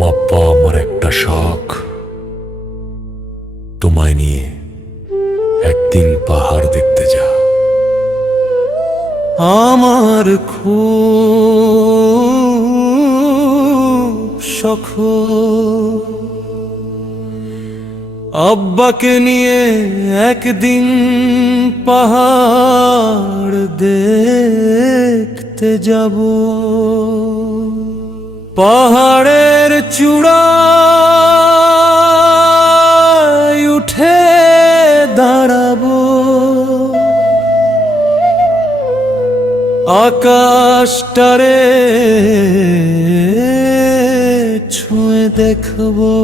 আব্বা আমার একটা শখ, তোমায় নিয়ে একদিন পাহাড় দেখতে যা। আমার খুব শখ আব্বাকে নিয়ে একদিন পাহাড় দেখতে যাব। পাহাড়ের চূড়ায় উঠে দাঁড়াবো, আকাশটারে ছুঁয়ে দেখবো।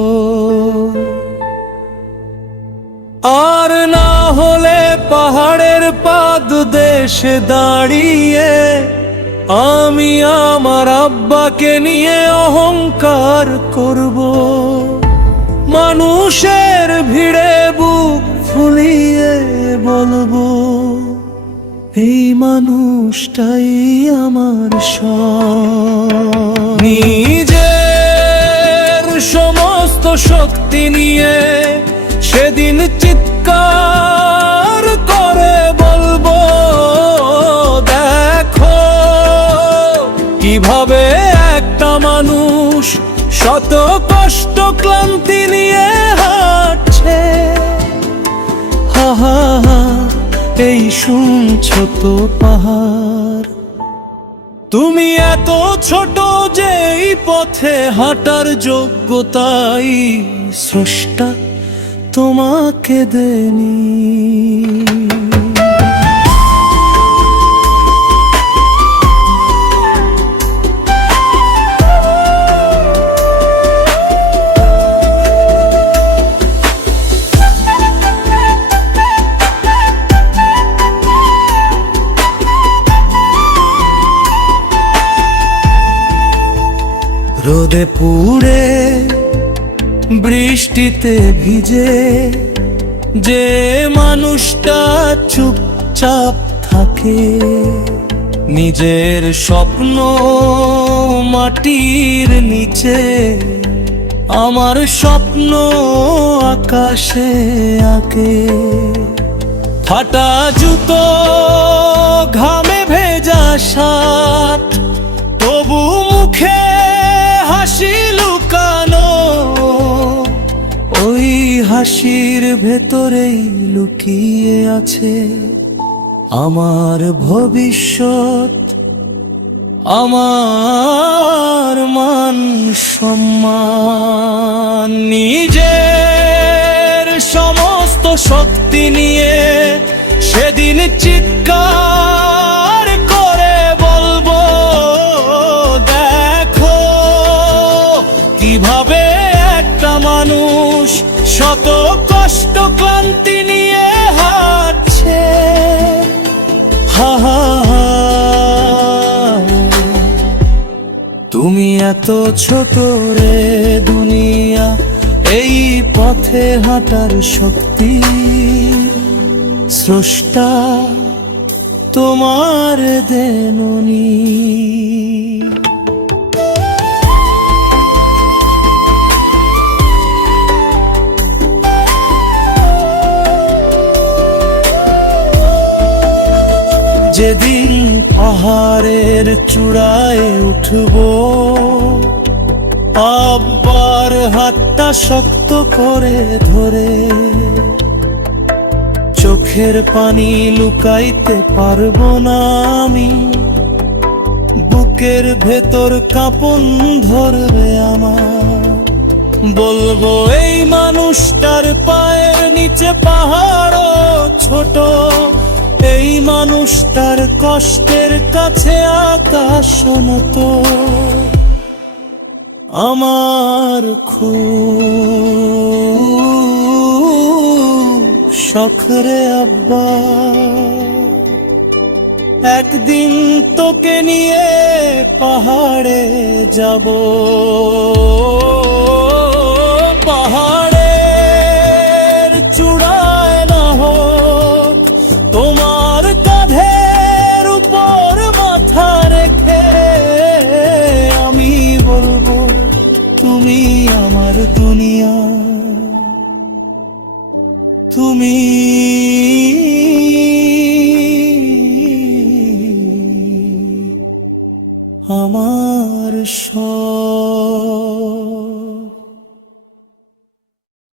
আর না হলে পাহাড়ের পাদদেশে দাঁড়িয়ে আমি আমার আব্বাকে নিয়ে অহংকার করব। মানুষের ভিড়ে বুক ফুলিয়ে বলবো, এই মানুষটাই আমার সব। নিজের সমস্ত শক্তি নিয়ে সেদিন চিৎকার করে বলবো, দেখো কিভাবে একটা মানুষ শত কষ্ট ক্লান্তি নিয়ে হাঁটছে। হা হা হা, এই শুনছো তো পাহাড়, তুমি এত ছোট যে এই পথে হাঁটার যোগ্যতাই স্রষ্টা তোমাকে দেনি। রোদে পুড়ে বৃষ্টিতে ভিজে যে মানুষটা চুপচাপ থাকে, নিজের স্বপ্ন মাটির নিচে, আমার স্বপ্ন আকাশে আঁকে। ফাটা জুতো, ঘামে ভেজা শার্ট, তবু মুখে হাসি লুকানো, ওই হাসির ভেতরেই লুকিয়ে আছে আমার ভবিষ্যৎ, আমার মান সম্মান। নিজের সমস্ত শক্তি নিয়ে সেদিন চিৎকার করে বলবো, দেখো কিভাবে একটা মানুষ শত কষ্ট ক্লান্তি নিয়ে হাঁটছে। হা হা হা, তুমি এত ছোট রে দুনিয়া, এই পথে হাঁটার শক্তি স্রষ্টা তোমার দেননি। যেদিন পাহাড়ের চূড়ায় উঠব, আব্বার হাতটা শক্ত করে ধরে, চোখের পানি লুকাইতে পারবো না আমি, বুকের ভেতর কাঁপন ধরবে আমার। বলবো এই মানুষটার পায়ের নিচে পাহাড়ও ছোট, এই মানুষটার কষ্টের কাছে আকাশ নত। আমার খুব শখ রে আব্বা, একদিন তোকে নিয়ে পাহাড়ে যাব। পাহাড়ের চূড়ায় না হোক তোমার কাঁধের উপর মাথা রেখে আমি বলবো, তুমি আমার দুনিয়া, তুমি আমার সব।